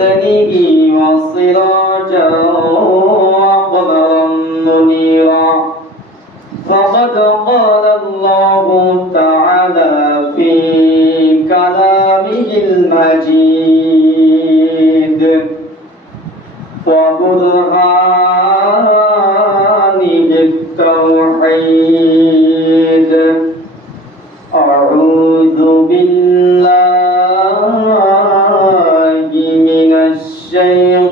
بإذنه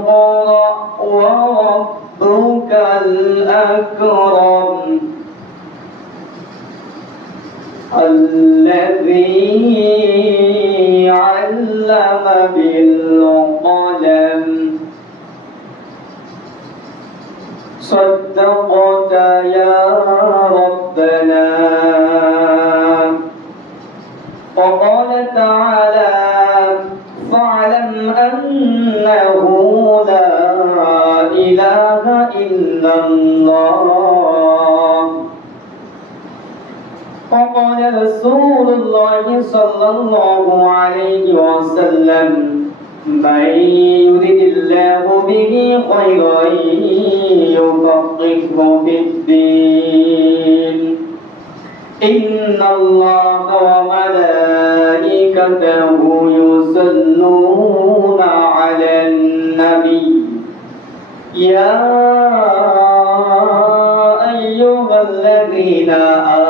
يقرأ وربك الأكرم الذي علم بالقلم صدقت الله عليه وسلم. من يرد الله به خيرا يفقهه في الدين. إن الله وملائكته يصلون على النبي. يا أيها الذين آمنوا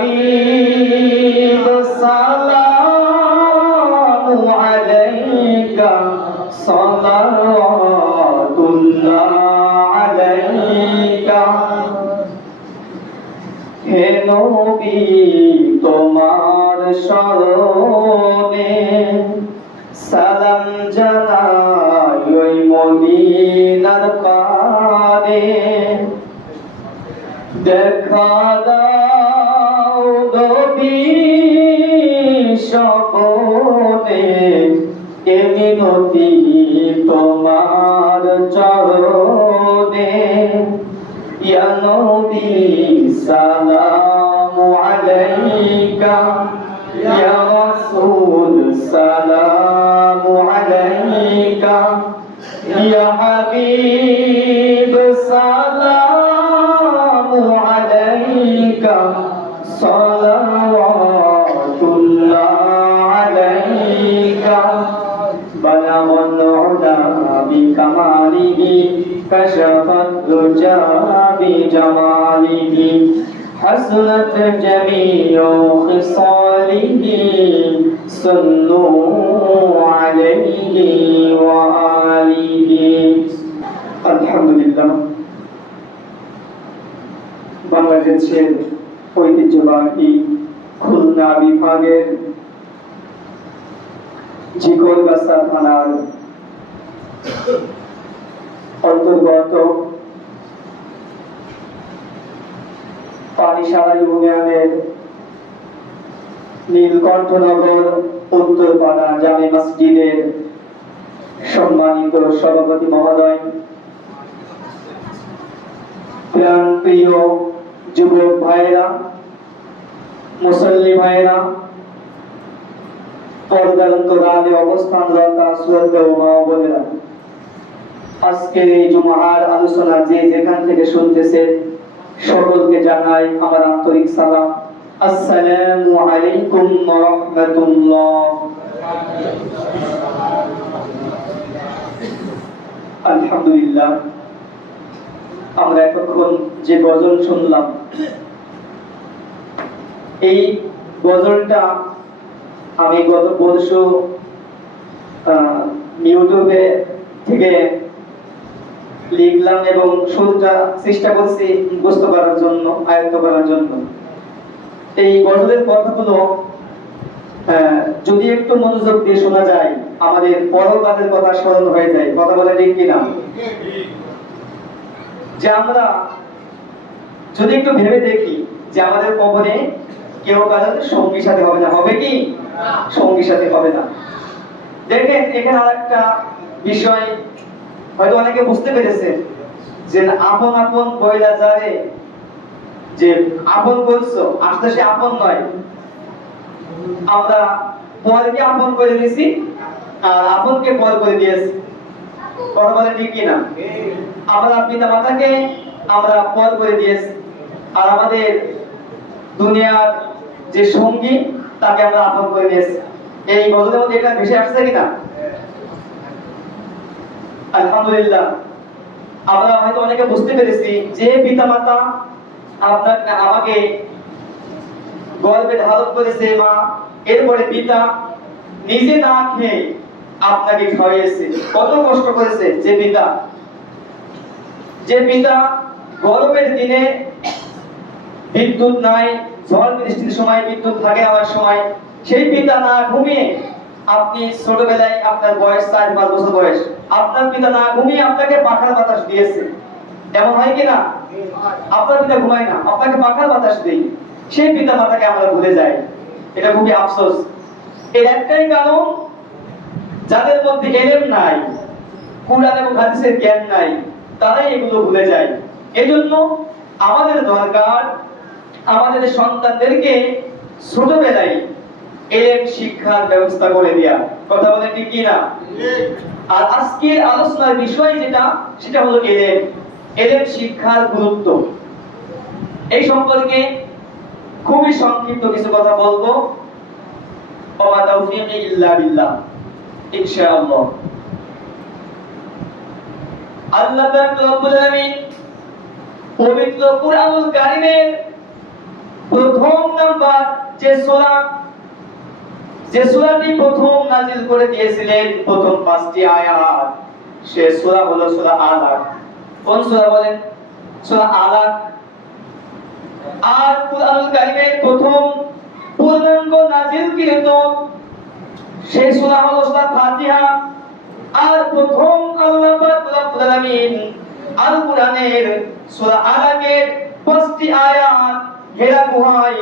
তোমার স্মরণে সালাম জানাই ওই মদিনার পারে দেখা দাও নবী স্বপনে, এ মিনতি তোমার চরণে। ইয়া নবী, সালামু عليك. يا رسول سلام عليك. يا حبيب سلام عليك. صلوات الله عليك. بلغ العلا بكماله كشف الدجى بجماله. حسنت جميع خصاله صلوا عليه وآله الحمد لله বাংলাদেশের ঐতিহ্যবাহী খুলনা বিভাগের ঝিকরগাছা থানার অন্তর্গত নীলকণ্ঠনগর উত্তরপাড়া জামে মসজিদের সম্মানিত সভাপতি মহোদয় যুবক ভাইয়েরা, মুসল্লি ভাইয়েরা পর্দার অন্তরালে অবস্থানরত শ্রদ্ধা মা আজকের এই জুমার আলোচনা যে যেখান থেকে শুনতেছে সকলকে জানাই আমার আন্তরিক সালাম। আসসালামু আলাইকুম ওয়া রাহমাতুল্লাহ। আলহামদুলিল্লাহ। আমরা এতক্ষণ যে গজল শুনলাম, এই গজলটা আমি গত পরশু ইউটিউবে থেকে লিখলাম এবং সুরটা চেষ্টা করছি মুখস্থ করার জন্য আয়ত্ত করার জন্য। এই গজলের কথাগুলো যদি একটু মনোযোগ দিয়ে শোনা যায় আমাদের পরকালের কথা স্মরণ হয়ে যায়। কথা বলে ঠিক কিনা? যে আমরা যদি একটু ভেবে দেখি যে আমাদের কবরে কেউ কারোর সঙ্গী সাথে হবে না হবে কি? সঙ্গী সাথে হবে না। দেখেন এখানে আর একটা বিষয় হয়তো অনেকে বুঝতে পেরেছে যে আপন আপন বইলা যারে যে আপন করছ আসলে সে আপন নয়। আমরা পরকে আপন করে নিয়েছি আর আপনকে পর করে দিয়েছি। কথা বলে ঠিক কিনা? আমরা পিতা মাতাকে আমরা পর করে দিয়েছি, আর আমাদের দুনিয়ার যে সঙ্গী, তাকে আমরা আপন করে দিয়েছি। এই গজলের মধ্যে এটা ভেসে আসছে কিনা? আলহামদুলিল্লাহ। আমরা হয়তো অনেকে বুঝতে পেরেছি যে পিতা মাতা আপনার আমাকে গর্বে ধারণ করেছে মা এরপরে পিতা নিজে না খেয়ে আপনাকে খাওয়াইয়েছে। কত কষ্ট করেছে যে পিতা। যে পিতা গরমের দিনে বিদ্যুৎ নাই, ঝড় বৃষ্টির সময় বিদ্যুৎ থাকে অনেক সময় সেই পিতা না ঘুমিয়ে আপনি ছোটবেলায় আপনার বয়স চার পাঁচ বছর বয়স আপনার পিতা না ঘুমিয়ে আপনাকে পাখার বাতাস দিয়েছে। এমন হয় কি না? আপনার পিতা ঘুমায় না, আপনাকে পাখার বাতাস দেই। সেই পিতা মাতাকে আমরা ভুলে যাই। এটা খুবই আফসোস। এর একটাই কারণ, যাদের মধ্যে এলেম নাই, কুরআন এবং হাদিসের জ্ঞান নাই, তারাই এগুলো ভুলে যায়। এজন্য আমাদের দরকার আমাদের সন্তানদেরকে ছোটবেলায় এলেম শিক্ষার ব্যবস্থা করে দেয়া। কথা বলে ঠিক কি না আর আজকের আলোচনার বিষয় যেটা, সেটা হলো এলেম। এলেম শিক্ষার গুরুত্ব। এই সম্পর্কে খুবই সংক্ষিপ্ত কিছু কথা বলব। প্রথম নাম্বার যে সূরা যে সূরাটি প্রথম নাজিল করে দিয়েছিলেন প্রথম পাঁচটি আয়াত, সে সূরা হলো সূরা আলাক। কোন সূরা বলেন? সূরা আলাক। আর কুরআনুল কারীমের প্রথম পূর্ণাঙ্গ নাজিলকৃত সেই সূরা হলো সূরা ফাতিহা। আর প্রথম আল্লাহ পাক রব্বুল আলামিন আল কোরআনের সূরা আলাকের পাঁচটি আয়াত হেরা গুহায়।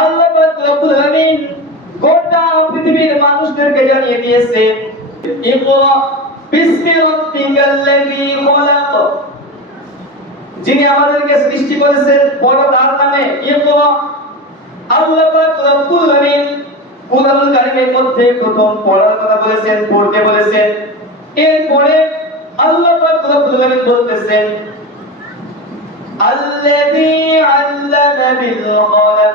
আল্লাহ রব্বুল আলামিন গোটা পৃথিবীর মানুষদেরকে জানিয়ে দিয়েছেন, ইকরা বিসমি রাব্বিকাল্লাযী খলাক। যিনি আমাদেরকে সৃষ্টি করেছেন বড় তার নামে, ইকরা। আল্লাহ পাক রব্বুল আলামিন কুরআনুল কারীমের মধ্যে প্রথম পড়ার কথা বলেছেন, পড়তে বলেছেন। এরপরে আল্লাহ পাক আলামিন বলতেছেন, আল্লাযী আল্লামা বিল কলম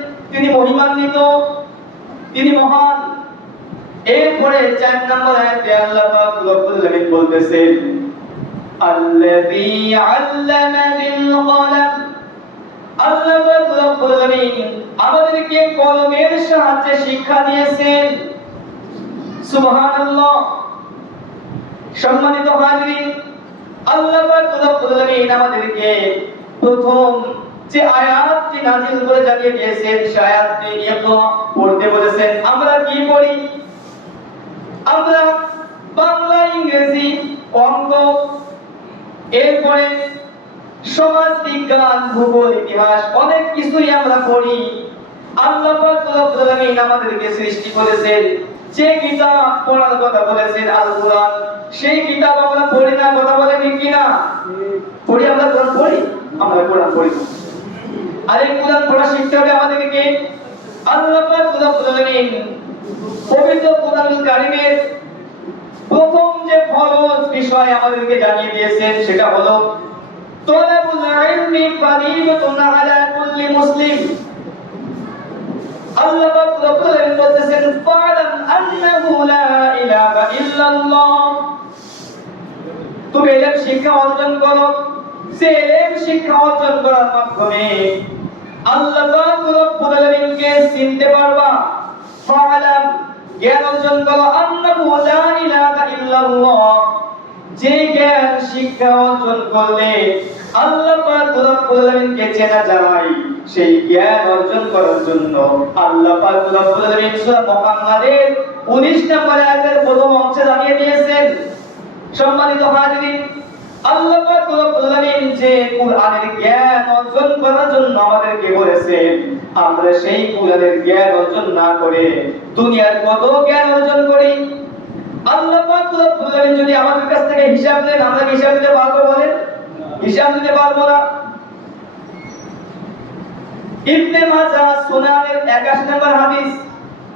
তিনি মহিমান্বিত, তিনি মহান। এরপরে চার নম্বর আয়াতে আল্লাহ পাক রব্বুল আলামিন বলতেছেন, আল্লাযী আল্লামা বিল কলম। আল্লাহ পাক রব্বুল আলামিন আমাদেরকে কলমের সাহায্যে শিক্ষা দিয়েছেন। সুবহানাল্লাহ। সম্মানিত হাজিরিন, আল্লাহ পাক রব্বুল আলামিন আমাদেরকে প্রথম যে আয়াতটি নাযিল করে জানিয়ে দিয়েছেন, সে আয়াতটি ইকরা, পড়তে বলেছেন, আমরা কি পড়ি? আমরা বাংলা, ইংরেজি, অঙ্ক, এরপরে সমাজ বিজ্ঞান, ভূগোল, ইতিহাস, অনেক কিছুই আমরা পড়ি। আল্লাহ পাক রব্বুল আলামিন আমাদেরকে সৃষ্টি করেছেন। যে কিতাব পড়ার কথা বলেছেন আল কোরআন সেই কিতাব আমরা পড়ি না, কথা বলে ঠিক কিনা? পড়ি আমরা কোরআন পড়ি? আমরা কোরআন পড়ি আর এই পড়া শিখতে হবে আমাদেরকে। আল্লাহ পাক রব্বুল পবিত্র কোরআনুল কারীমের প্রথম যে ফরজ বিষয় আমাদেরকে জানিয়ে দিয়েছেন, সেটা হলো, তলাবুল ইলমি ফারিদাতুন আলা কুল্লি মুসলিম। আল্লাহ পাক রব্বুল বলতেছেন, ফালাম আন্নাহু লা ইলাহা ইল্লাল্লাহ। তুমি এলেম শিক্ষা অর্জন করো, সে এলেম শিক্ষা অর্জন করার মাধ্যমে আল্লাহ চিনতে জ্ঞান অর্জন যে জ্ঞান, শিক্ষা অর্জন করলে আল্লাহ চেনা সেই জ্ঞান অর্জন করার জন্য আল্লাহ পাক রব্বুল আলামিন সূরা মুহাম্মাদের 19 নম্বর আয়াতের প্রথম অংশে জানিয়ে দিয়েছেন। সম্মানিত আল্লাহ আলামিন যে জ্ঞান অর্জন করার জন্য আমাদেরকে বলেছেন, আমরা সেই জ্ঞান অর্জন না করে দুনিয়ার কত জ্ঞান অর্জন করি? আল্লাহ পাক রব্বুল যদি আমাদের কাছ থেকে হিসাব নেন, আমরা হিসাব দিতে পারব বলেন? হিসাব দিতে পারব না। ইবনে সুনানের 81 নম্বর হাদিস,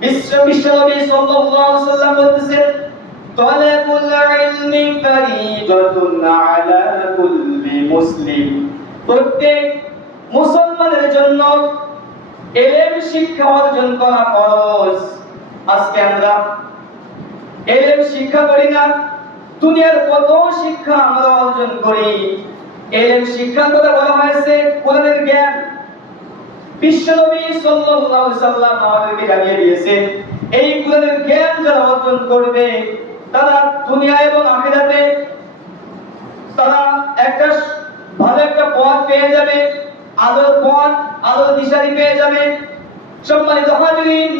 বিশ্ব বিশ্বনবী সাল্লাল্লাহু আলাইহি সাল্লাম বলতেছেন তলাবুল ইলমি ফরিদাতুন আলা কুল্লি মুসলিম প্রত্যেক মুসলমানের জন্য এলেম শিক্ষা অর্জন করা ফরজ। আজকে আমরা এলেম শিক্ষা করি না, দুনিয়ার কত শিক্ষা আমরা অর্জন করি। এলেম শিক্ষার কথা বলা হয়েছে কোরআনের জ্ঞান। বিশ্বনবী সাল্লাল্লাহু আলাইহি সাল্লাম আমাদেরকে জানিয়ে দিয়েছেন, এই কোরআনের জ্ঞান যারা অর্জন করবে তারা দুনিয়া এবং আখিরাতে তারা একটা ভালো একটা পথ পেয়ে যাবে, আলোর পথ, আলোর দিশারি পেয়ে যাবে। সম্মানিত হাজিরিন,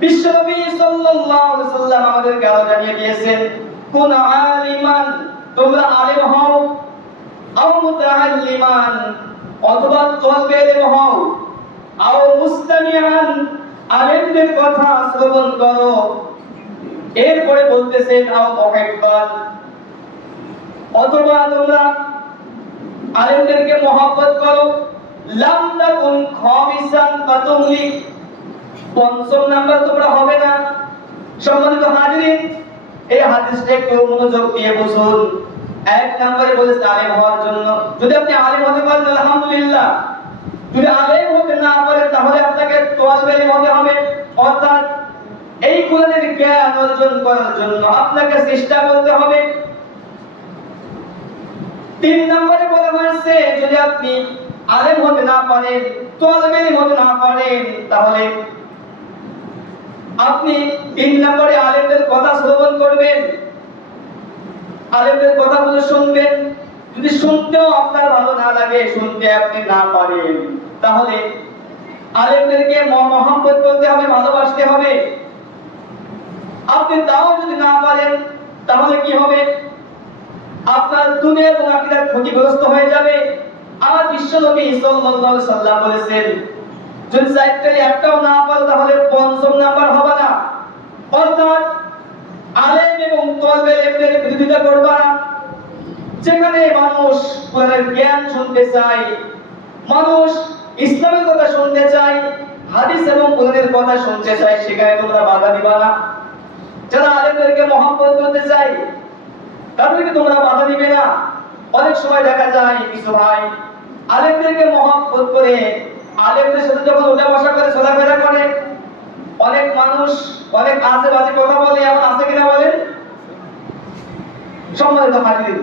বিশ্বনবী সাল্লাল্লাহু আলাইহি সাল্লাম আমাদেরকে আরও জানিয়ে দিয়েছেন, কোন আলিমান, তোমরা আলেম হও, আও মুতাআল্লিমান, অথবা তলবে ইলম হও, আও মুস্তামিআন, আলেমদের কথা শ্রবণ করো। এরপরে বলতেছেন, আও অথবা তোমরা আলেমদেরকে মহব্বত করো, লাম তাকুন খামিসান ফাতুমলি। পঞ্চম নাম্বার তোমরা হবে না। সম্মানিত হাজিরিন, এই হাদিসটা একটু মনোযোগ দিয়ে বুঝুন। এক নম্বরে বলেছে, আলেম হওয়ার জন্য। যদি আপনি আলেম হতে পারেন, আলহামদুলিল্লাহ। যদি আলেম হতে না পারেন, তাহলে আপনাকে হতে হবে। অর্থাৎ এই কোরআনের জ্ঞান অর্জন করার জন্য আপনাকে চেষ্টা করতে হবে। তিন নম্বরে বলা হয়েছে, যদি আপনি আলেম হতে না পারেন তোয়ালবে হতে না পারেন, তাহলে আপনি তিন নম্বরে আলেমদের কথা শ্রবণ করবেন। আলেমদের কথাগুলো শুনবেন। যদি শুনতেও আপনার ভালো না লাগে, শুনতে আপনি না পারেন, তাহলে আলেমদেরকে ম- মহব্বত করতে হবে, ভালোবাসতে হবে। আপনি তাও যদি না পারেন, তাহলে কি হবে? আপনার দুনিয়া এবং আখিরাত ক্ষতিগ্রস্ত হয়ে যাবে। আমার বিশ্বনবী সাল্লাল্লাহু আলাইহি সাল্লাম বলেছেন, যদি চারটার একটাও না পারো, তাহলে পঞ্চম নাম্বার হবে না। অর্থাৎ আলেম এবং তলবে এমদের বিরোধিতা করবা যেখানে মানুষ কোরআনের জ্ঞান শুনতে চায়, মানুষ ইসলামের কথা শুনতে চায়, হাদিস এবং কোরআনের কথা শুনতে চায়, সেখানে তোমরা বাধা দিবা না। যারা আলেমদেরকে মহব্বত করতে চায়, তাদেরকে তোমরা বাধা দিবে না। অনেক সময় দেখা যায়, কিছু ভাই আলেমদেরকে মহব্বত করে, আলেমদের সাথে যখন উঠা বসা করে, চলাফেরা করে, অনেক মানুষ, অনেক আজে বাজে কথা বলে, এমন আছে কিনা বলেন? সম্মানিত হাজির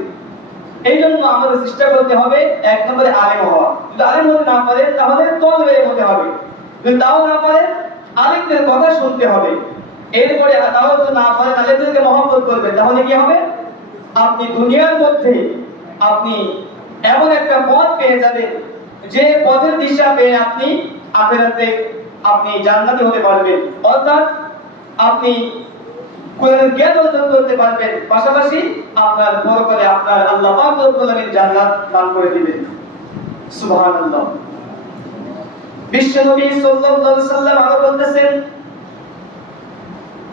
এই জন্য আমাদের চেষ্টা করতে হবে এক নম্বরে আলেম হওয়া। যদি আলেম হতে না পারেন, তাহলে তলবে হতে হবে। যদি তাও না পারেন, আলেমদের কথা শুনতে হবে। এরপরে তাও যদি না পারেন আলেমদেরকে মহব্বত করবেন। তাহলে কি হবে? আপনি দুনিয়ার মধ্যে আপনি এমন একটা পথ পেয়ে যাবেন, যে পথের দিশা পেয়ে আপনি আখেরাতে আপনি জান্নাতি হতে পারবেন। অর্থাৎ আপনি জ্ঞান অর্জন করতে পারবেন, পাশাপাশি আপনার পরকালে আপনার আল্লাহ পাক জান্নাত দান করে দিবেন। সুবহানাল্লাহ। বিশ্বনবী সাল্লাল্লাহু আলাইহি সাল্লাম আরও বলতেছেন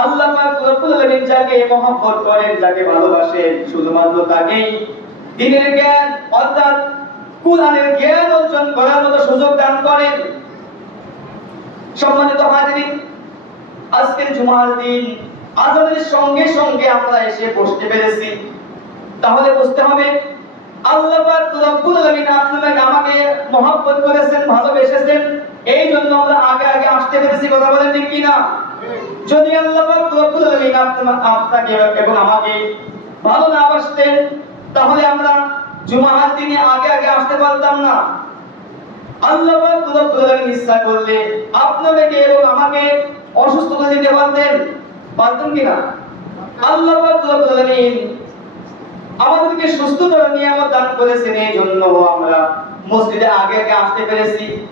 আল্লাহ পাক রব্বুল আলামিন যাকে মহব্বত করেন, যাকে ভালোবাসেন, শুধুমাত্র তাকেই জ্ঞান, অর্থাৎ কুরআনের জ্ঞান অর্জন করার মতো সুযোগ দান করেন। সম্মানিত হাজিরিন, আজকের জুমার দিন আজানের সঙ্গে সঙ্গে আমরা এসে বসতে পেরেছি। তাহলে বুঝতে হবে, আল্লাহ পাক রব্বুল আলামিন আপনাকে আমাকে মহব্বত করেছেন, ভালোবেসেছেন এই জন্য আমরা আগে আগে আসতে পেরেছি, কথা বলেন ঠিক না যদি আল্লাহ রব্বুল আলামিন আপনা- আপনাকে এবং আমাকে ভালো না বাসতেন, তাহলে আমরা জুমার দিনে আগে আগে আসতে পারতাম না। আল্লাহ রব্বুল আলামিন ইচ্ছা করলে আপনাকে এবং আমাকে দিতে পারতেন। পারতেন আল্লাহ রব্বুল আলামিন আমাদেরকে দান করেছেন। এই জন্য আমরা মসজিদে আগে আগে আসতে পেরেছি।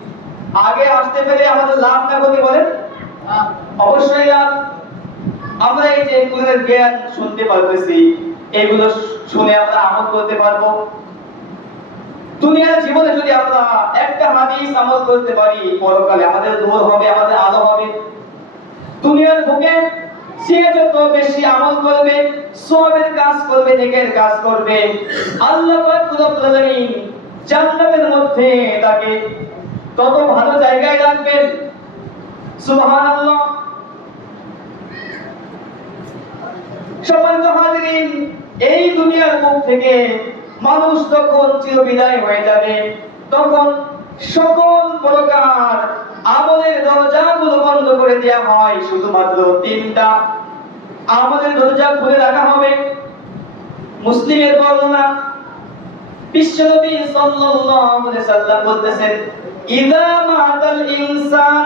আগে আসতে পেরে আমাদের লাভ না ক্ষতি বলেন। অবশ্যই আমরা এই যে কোরআনের জ্ঞান শুনতে পারতেছি, এগুলো শুনে আমরা আমল করতে পারব। দুনিয়ার জীবনে যদি আমরা একটা হাদিস আমল করতে পারি, পরকালে আমাদের নূর হবে, আমাদের আলো হবে। দুনিয়ার বুকে সে যত বেশি আমল করবে সওয়াবের কাজ করবে, নেকের কাজ করবে, আল্লাহ জান্নাতের মধ্যে তাকে তত ভালো জায়গায় রাখবেন। এই দুনিয়ার মুখ থেকে মানুষ যখন চিরবিদায় হয়ে যাবে, তখন সকল প্রকার আমলের দরজাগুলো বন্ধ করে দেওয়া হয় শুধুমাত্র তিনটা। আমলের দরজা খুলে রাখা হবে। মুসলিমের বর্ণনা, বিশ্বনবী সাল্লাল্লাহু আলাইহি সাল্লাম বলতেছেন ইযা মাতাল ইনসান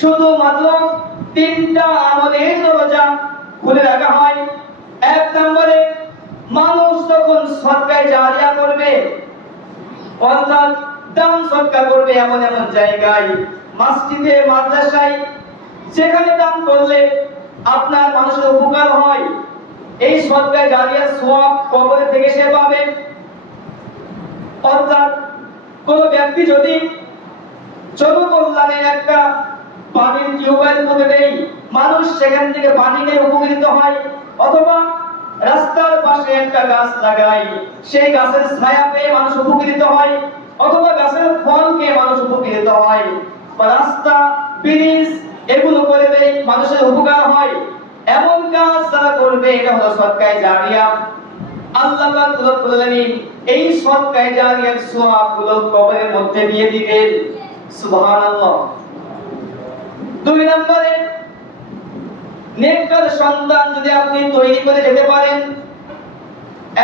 শুধুমাত্র তিনটা আমলের দরজা খুলে রাখা হয়। এক নম্বরে, মানুষ তখন সরকার জারিয়া করবে অর্থাৎ দান সৎকার করবে এমন এমন জায়গায়, মসজিদে, মাদ্রাসায়, যেখানে দান করলে আপনার মানুষের উপকার হয়, এই সৎকার জারিয়া সোয়াব কবরে থেকে সে পাবে। অর্থাৎ কোন ব্যক্তি যদি জনকল্যাণের একটা পানির টিউবওয়েল করে দেই মানুষ সেখান থেকে পানি নিয়ে উপকৃত হয়। অথবা রাস্তার পাশে একটা গাছ লাগাই সেই গাছের ছায়া পেয়ে মানুষ উপকৃত হয়। অথবা গাছের ফল খেয়ে মানুষ উপকৃত হয়। বা রাস্তা, ব্রিজ এগুলো করে দেই মানুষের উপকার হয়। এমন কাজ যারা করবে, এটা হলো সৎকায় জারিয়া। আল্লাহ আলামিন এই সৎকায় জারিয়ার সওয়াবগুলো কবরের মধ্যে দিয়ে দিবেন। সুবহানাল্লাহ। দুই নম্বরে, নেককার সন্তান যদি আপনি তৈরি করে যেতে পারেন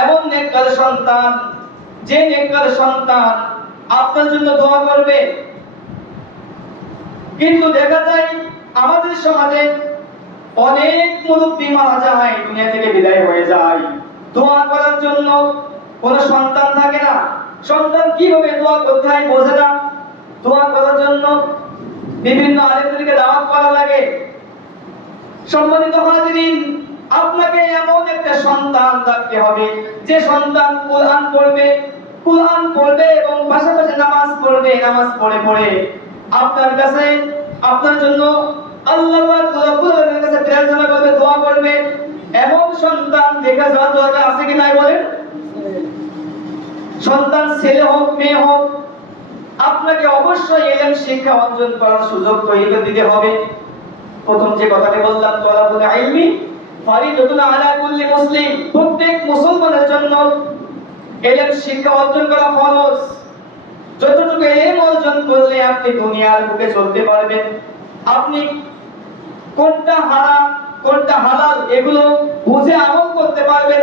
এমন নেককার সন্তান, যে নেককার সন্তান আপনার জন্য দোয়া করবে। কিন্তু দেখা যায়, আমাদের সমাজে অনেক মুরব্বী মারা যায়, দুনিয়া থেকে বিদায় হয়ে যায়। দোয়া করার জন্য কোন সন্তান থাকে না। সন্তান কীভাবে দোয়া হয় বোঝে না। দোয়া করার জন্য বিভিন্ন আলেমদেরকে দাওয়াত করা লাগে। সম্মানিত হাজিরিন, আপনাকে এমন একটা সন্তান রাখতে হবে। যে সন্তান কোরআন পড়বে কোরআন পড়বে এবং পাশাপাশি নামাজ পড়বে, নামাজ পড়ে পড়ে। আপনার কাছে, আপনার জন্য আল্লাহ কাছে প্রার্থনা করবে, দোয়া করবে। এমন সন্তান দেখা যাওয়ার দরকার আছে কি নাই বলেন? সন্তান ছেলে হোক, মেয়ে হোক আপনাকে অবশ্যই এলেম শিক্ষা অর্জন করার সুযোগ তৈরি করে দিতে হবে। প্রথম যে কথাটা বললাম, তলাবুল ইলমি ফারিদাতুন আলা কুল্লি মুসলিম। প্রত্যেক মুসলমানের জন্য এলেম শিক্ষা অর্জন করা ফরজ। যতটুকু এলেম অর্জন করলে আপনি দুনিয়ার বুকে চলতে পারবেন। আপনি কোনটা হারাম, কোনটা হালাল, এগুলো বুঝে আমল করতে পারবেন।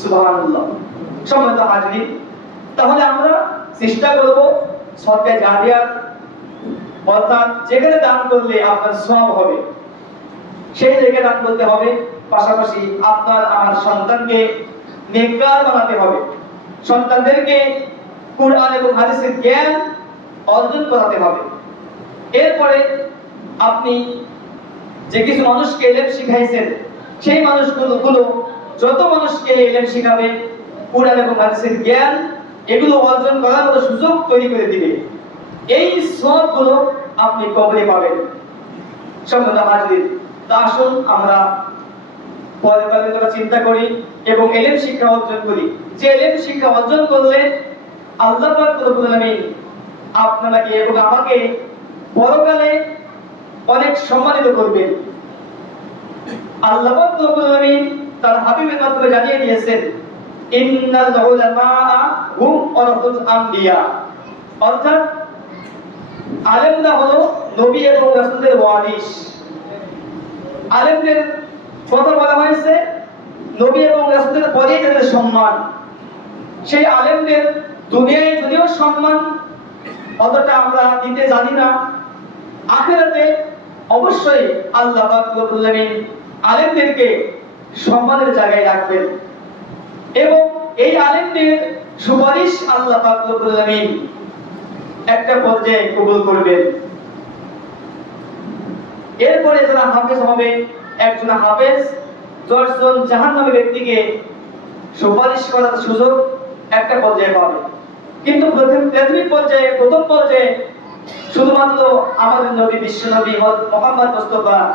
সুবহানাল্লাহ। সম্মানিত তাহলে আমরা চেষ্টা করব অর্থাৎ যেখানে দান করলে আপনার সব হবে, সেই জায়গায় দান করতে হবে। পাশাপাশি আপনার, আমার সন্তানকে বানাতে হবে। সন্তানদেরকে কোরআন এবং হাদিসের জ্ঞান অর্জন করাতে হবে। এরপরে আপনি যে কিছু মানুষকে এলেম শিখাইছেন, সেই মানুষগুলো গুলো যত মানুষকে এলেম শিখাবে কোরআন এবং হাদিসের জ্ঞান, এগুলো অর্জন করার মতো সুযোগ তৈরি করে দিবে। এই সবগুলো আপনি কবরে পাবেন। সম্মত হাজির, তা আসুন আমরা পরকালের কথা চিন্তা করি এবং এলেম শিক্ষা অর্জন করি। যে এলেম শিক্ষা অর্জন করলে আল্লাহ রব্বুল আলামিন আপনাকে এবং আমাকে পরকালে অনেক সম্মানিত করবেন। আল্লাহ রব্বুল আলামিন তার হাবিবের মাধ্যমে জানিয়ে দিয়েছেন, ইন্নাল উলামা হুম আম্বিয়া। অর্থাৎ আলেমরা হলো নবী এবং ওয়ারিস আলেমদের কথা বলা হয়েছে, নবী এবং রাসূলের পরেই তাদের সম্মান। সেই আলেমদের দুনিয়ায় যদিও সম্মান, অতটা আমরা দিতে জানি না। আখেরাতে অবশ্যই আল্লাহ আলেমদেরকে সম্মানের জায়গায় রাখবেন। এবং এই আলেমদের সুপারিশ আল্লাহ আলামিন একটা পর্যায়ে কবুল করবেন। এরপরে যারা হাফেজ হবে, একজন হাফেজ দশজন জাহান্নামী ব্যক্তিকে সুপারিশ করার সুযোগ একটা পর্যায়ে পাবে। কিন্তু প্রথম, প্রাথমিক পর্যায়ে, প্রথম পর্যায়ে শুধুমাত্র আমাদের নবী বিশ্ব নবী মোহাম্মদ মুস্তফা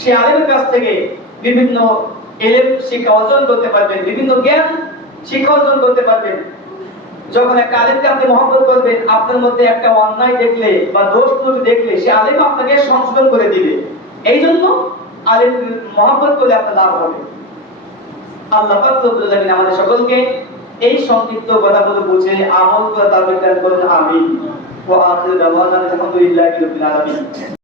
সে আলেমের কাছ থেকে বিভিন্ন এলেম শিক্ষা অর্জন করতে পারবেন, বিভিন্ন জ্ঞান শিক্ষা অর্জন করতে পারবেন। যখন একটা আলেমকে আপনি মহব্বত করবেন, আপনার মধ্যে একটা অন্যায় দেখলে বা দোষ ত্রুটি দেখলে সে আলেম আপনাকে সংশোধন করে দিবে। এই জন্য আলেম মহব্বত করলে আপনার লাভ হবে। আল্লাহ পাক রব্বুল আলামিন আমাদের সকলকে এই সংক্ষিপ্ত কথাগুলো বুঝে আমল করে তার বিজ্ঞান করুন, আমিন। ওয়া আখির দাওয়ানা আলহামদুলিল্লাহি রাব্বিল আলামিন।